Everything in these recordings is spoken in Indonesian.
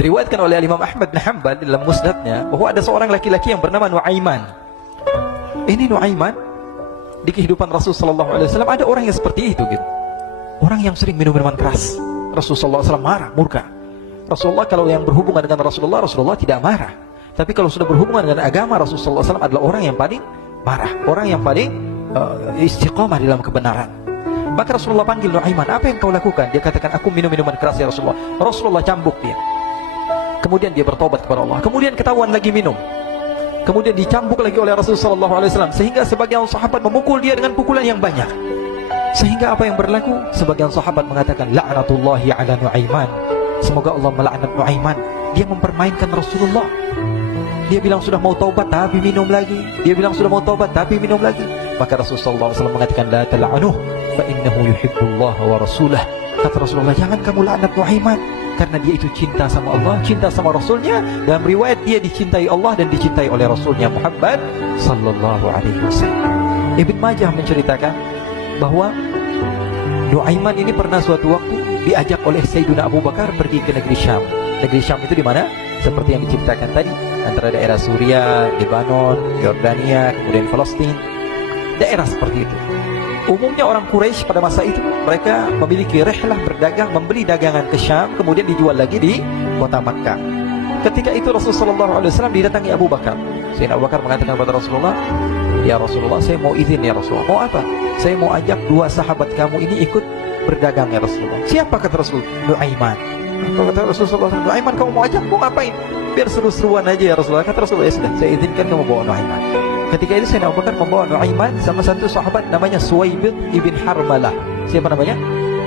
Diriwayatkan oleh Imam Ahmad bin Hanbal dalam musnadnya bahwa ada seorang laki-laki yang bernama Nuaiman. Ini Nuaiman, di kehidupan Rasulullah SAW ada orang yang seperti itu gitu. Orang yang sering minum minuman keras. Rasulullah SAW marah, murka. Rasulullah kalau yang berhubungan dengan Rasulullah tidak marah. Tapi kalau sudah berhubungan dengan agama, Rasulullah SAW adalah orang yang paling marah, orang yang paling istiqamah dalam kebenaran. Maka Rasulullah panggil Nuaiman, apa yang kau lakukan? Dia katakan, aku minum minuman keras ya Rasulullah. Rasulullah cambuk dia. Kemudian dia bertobat kepada Allah. Kemudian ketahuan lagi minum. Kemudian dicambuk lagi oleh Rasulullah SAW, sehingga sebagian sahabat memukul dia dengan pukulan yang banyak. Sehingga apa yang berlaku? Sebagian sahabat mengatakan, la'natullahi ala Nuaiman, semoga Allah melaknat Nuaiman. Dia mempermainkan Rasulullah. Dia bilang sudah mau taubat tapi minum lagi. Dia bilang sudah mau taubat tapi minum lagi. Maka Rasulullah SAW mengatakan, la tal'anuh fa innahu yuhibbullah wa rasulah. Kata Rasulullah, jangan kamu laknat Nuaiman, karena dia itu cinta sama Allah, cinta sama Rasulnya. Dalam riwayat dia dicintai Allah dan dicintai oleh Rasulnya Muhammad sallallahu alaihi wasallam. Ibn Majah menceritakan bahwa Nuaiman ini pernah suatu waktu diajak oleh Sayyidina Abu Bakar pergi ke negeri Syam. Negeri Syam itu di mana? Seperti yang diceritakan tadi, antara daerah Suriah, Lebanon, Yordania, kemudian Palestina. Daerah seperti itu. Umumnya orang Quraisy pada masa itu mereka memiliki rihlah berdagang, membeli dagangan ke Syam, kemudian dijual lagi di kota Makkah. Ketika itu Rasulullah SAW didatangi Abu Bakar. Sayyidina Abu Bakar mengatakan kepada Rasulullah, ya Rasulullah, saya mau izin ya Rasulullah. Mau apa? Saya mau ajak dua sahabat kamu ini ikut berdagang ya Rasulullah. Siapa? Kata Rasul? Nuaiman. Kata Rasulullah, Nuaiman kamu mau ajak? Mau ngapain? Biar seru-seruan aja ya Rasulullah. Kata Rasulullah, ya sudah, saya izinkan kamu bawa Nuaiman. Ketika itu Sayyidina Abu Bakar membawa Nuaiman sama satu sahabat namanya Suwaibid ibn Harmalah. Siapa namanya?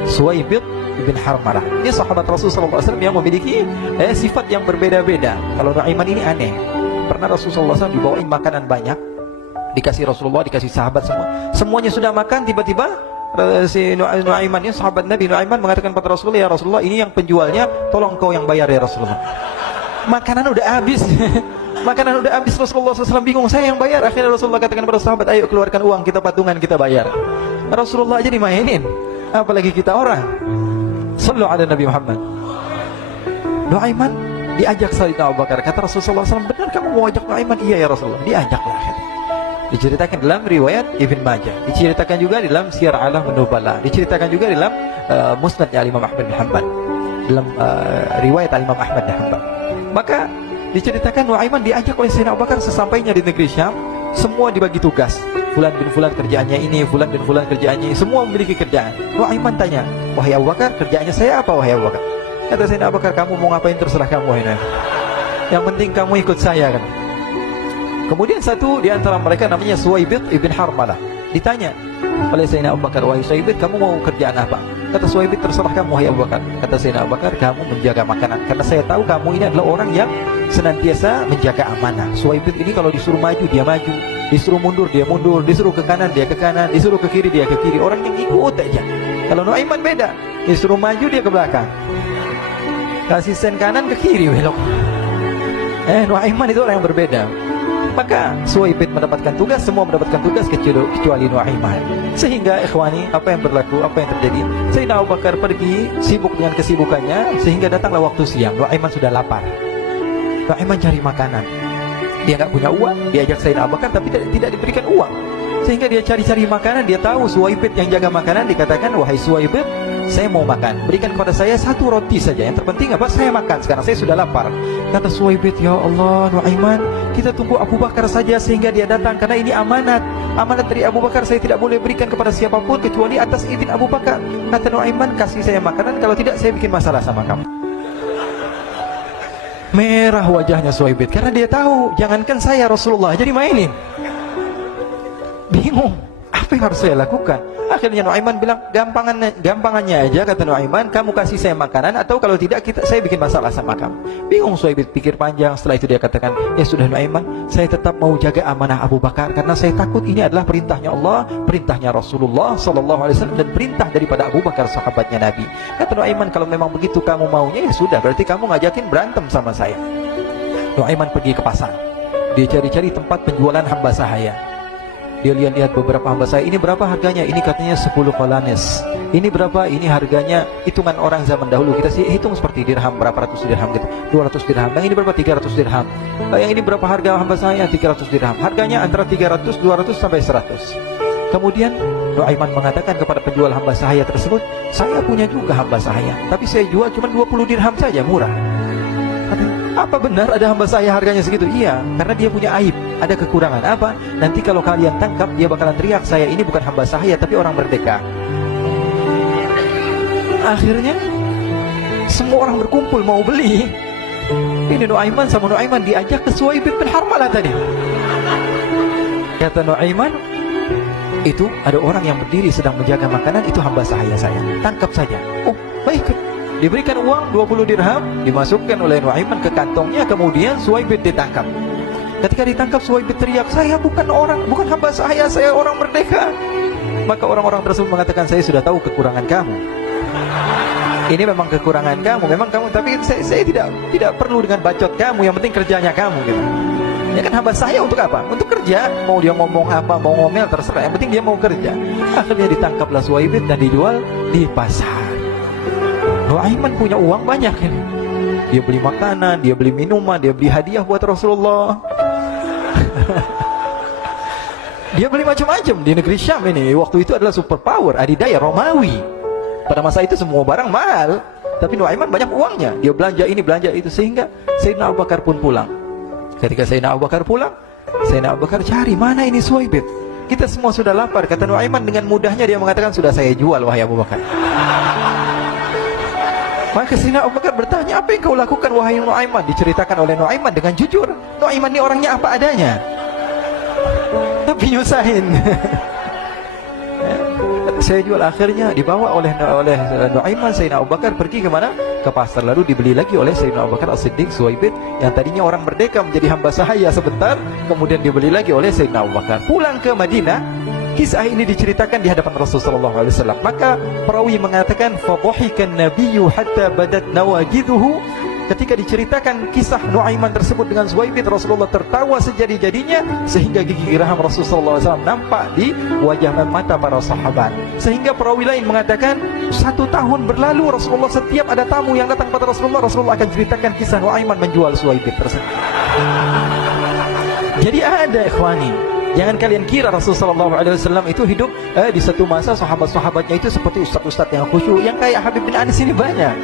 Suwaibid ibn Harmalah. Ini sahabat Rasulullah SAW yang memiliki sifat yang berbeda-beda. Kalau Nuaiman ini aneh. Pernah Rasulullah SAW dibawain makanan banyak, dikasih Rasulullah, dikasih sahabat semua. Semuanya sudah makan, tiba-tiba si Nuaiman ini, sahabat Nabi Nuaiman mengatakan kepada Rasulullah, ya Rasulullah, ini yang penjualnya, tolong kau yang bayar ya Rasulullah. Makanan udah habis. Makanan udah habis, Rasulullah SAW bingung, saya yang bayar. Akhirnya Rasulullah katakan kepada sahabat, ayo keluarkan uang, kita patungan, kita bayar. Rasulullah aja dimainin, apalagi kita orang. Sallu ala Nabi Muhammad. Nuaiman diajak Sayyidina Abu Bakar. Kata Rasulullah SAW, benar kamu mau ajak Nuaiman? Iya ya Rasulullah. Diajaklah. Diceritakan dalam riwayat Ibn Majah, diceritakan juga dalam Syiar A'lam Nubala, diceritakan juga dalam Musnadnya Imam Ahmad bin Hanbal, dalam riwayat Imam Ahmad bin Hanbal. Maka diceritakan Nuaiman diajak oleh Sayyidina Abu Bakar. Sesampainya di negeri Syam, semua dibagi tugas. Fulan bin Fulan kerjaannya ini, Fulan bin Fulan kerjaannya ini, semua memiliki kerjaan. Nuaiman tanya, wahai Abu Bakar, kerjaannya saya apa wahai Abu Bakar? Kata Sayyidina Abu Bakar, kamu mau ngapain terserah kamu wahai Nuaiman. Yang penting kamu ikut saya kan. Kemudian satu di antara mereka namanya Suwaibid ibn Harmalah. Ditanya oleh Sayyidina Abu Bakar, wahai Suwaibid, kamu mau kerjaan apa? Kata Suwaibid, terserah kamu wahai Abu Bakar. Kata Sayyidina Abu Bakar, kamu menjaga makanan, karena saya tahu kamu ini adalah orang yang senantiasa menjaga amanah. Suwaibid ini kalau disuruh maju dia maju, disuruh mundur dia mundur, disuruh ke kanan dia ke kanan, disuruh ke kiri dia ke kiri. Orang yang ikut aja. Kalau Nuaiman beda, disuruh maju dia ke belakang, kasih sen kanan ke kiri belok. Nuaiman itu orang yang berbeda. Maka Suwaibid mendapatkan tugas, semua mendapatkan tugas kecuali Nuaiman. Sehingga ikhwani, apa yang berlaku, apa yang terjadi? Sayyidina Abu Bakar pergi sibuk dengan kesibukannya, sehingga datanglah waktu siang. Nuaiman sudah lapar. Nuaiman cari makanan. Dia nggak punya uang, diajak Sayyidina Abu Bakar tapi tidak diberikan uang. Sehingga dia cari-cari makanan. Dia tahu Suwaibid yang jaga makanan, dikatakan, wahai Suwaibid, saya mau makan, berikan kepada saya satu roti saja. Yang terpenting apa? Saya makan sekarang, saya sudah lapar. Kata Suwaibid, ya Allah Nuaiman, kita tunggu Abu Bakar saja sehingga dia datang, karena ini amanat. Amanat dari Abu Bakar, saya tidak boleh berikan kepada siapapun kecuali atas izin Abu Bakar. Kata Nuaiman, kasih saya makanan, kalau tidak saya bikin masalah sama kamu. Merah wajahnya Suwaibid, karena dia tahu, jangankan saya Rasulullah jadi mainin. Bingung, apa yang harus saya lakukan? Akhirnya Nuaiman bilang, gampangannya aja, kata Nuaiman, kamu kasih saya makanan, atau kalau tidak saya bikin masalah sama kamu. Bingung Suwaibid, pikir panjang. Setelah itu dia katakan, ya sudah Nuaiman, saya tetap mau jaga amanah Abu Bakar, karena saya takut ini adalah perintahnya Allah, perintahnya Rasulullah SAW, dan perintah daripada Abu Bakar sahabatnya Nabi. Kata Nuaiman, kalau memang begitu kamu maunya, ya sudah, berarti kamu ngajakin berantem sama saya. Nuaiman pergi ke pasar. Dia cari-cari tempat penjualan hamba sahaya. Dia lihat-lihat beberapa hamba saya, ini berapa harganya? Ini katanya 10 qalanis. Ini berapa? Ini harganya hitungan orang zaman dahulu. Kita sih hitung seperti dirham, berapa ratus dirham gitu. 200 dirham. Yang ini berapa? 300 dirham. Yang ini berapa harga hamba saya? 300 dirham. Harganya antara 300, 200 sampai 100. Kemudian Nuaiman mengatakan kepada penjual hamba sahaya tersebut, saya punya juga hamba sahaya, tapi saya jual cuma 20 dirham saja, murah. Katanya, apa benar ada hamba saya harganya segitu? Iya, karena dia punya aib, ada kekurangan. Apa? Nanti kalau kalian tangkap, dia bakalan teriak, saya ini bukan hamba sahaya tapi orang merdeka. Akhirnya semua orang berkumpul mau beli. Ini Nuaiman sama Nuaiman diajak ke Suhaib bin Harmalah tadi. Kata Nuaiman, itu ada orang yang berdiri sedang menjaga makanan, itu hamba sahaya saya, tangkap saja. Oh baik. Diberikan uang 20 dirham, dimasukkan oleh Nuaiman ke kantongnya. Kemudian Suhaib ditangkap. Ketika ditangkap, Suhaib teriak, saya bukan hamba saya orang merdeka. Maka orang-orang tersebut mengatakan, saya sudah tahu kekurangan kamu. Ini memang kekurangan kamu, memang kamu, tapi saya tidak perlu dengan bacot kamu, yang penting kerjanya kamu gitu. Ya kan hamba saya untuk apa? Untuk kerja. Mau dia ngomong apa, mau ngomel terserah, yang penting dia mau kerja. Akhirnya ditangkaplah Suhaib dan dijual di pasar. Nuaiman punya uang banyak ini. Dia beli makanan, dia beli minuman, dia beli hadiah buat Rasulullah. Dia beli macam-macam di negeri Syam ini. Waktu itu adalah superpower, adidaya Romawi. Pada masa itu semua barang mahal, tapi Nuaiman banyak uangnya. Dia belanja ini, belanja itu, sehingga Sayyidina Abu Bakar pun pulang. Ketika Sayyidina Abu Bakar pulang, Sayyidina Abu Bakar cari, mana ini Suhaib? Kita semua sudah lapar. Kata Nuaiman dengan mudahnya dia mengatakan, sudah saya jual wahai Abu Bakar. Maka Sayyidina Abu Bakar bertanya, apa yang kau lakukan wahai Nuaiman? Diceritakan oleh Nuaiman dengan jujur. Nuaiman ini orangnya apa adanya, tapi nyusahin. Saya jual. Akhirnya dibawa oleh Nuaiman, Sayyidina Abu Bakar pergi kemana? Ke pasar. Lalu dibeli lagi oleh Sayyidina Abu Bakar As-Siddiq Suhaib, yang tadinya orang merdeka menjadi hamba sahaya sebentar, kemudian dibeli lagi oleh Sayyidina Abu Bakar. Pulang ke Madinah, kisah ini diceritakan di hadapan Rasulullah SAW. Maka perawi mengatakan, fadhahikan nabiyyu hatta badat nawajiduhu. Ketika diceritakan kisah Nuaiman tersebut dengan Suhaib, Rasulullah tertawa sejadi-jadinya, sehingga gigi geraham Rasulullah SAW nampak di wajah mata para sahabat. Sehingga perawi lain mengatakan, 1 tahun berlalu, Rasulullah setiap ada tamu yang datang pada Rasulullah akan ceritakan kisah Nuaiman menjual Suhaib tersebut. Jadi ada ikhwani, jangan kalian kira Rasulullah SAW itu hidup di satu masa sahabat-sahabatnya itu seperti ustaz-ustaz yang khusyuk, yang kayak Habib bin Anis ini banyak.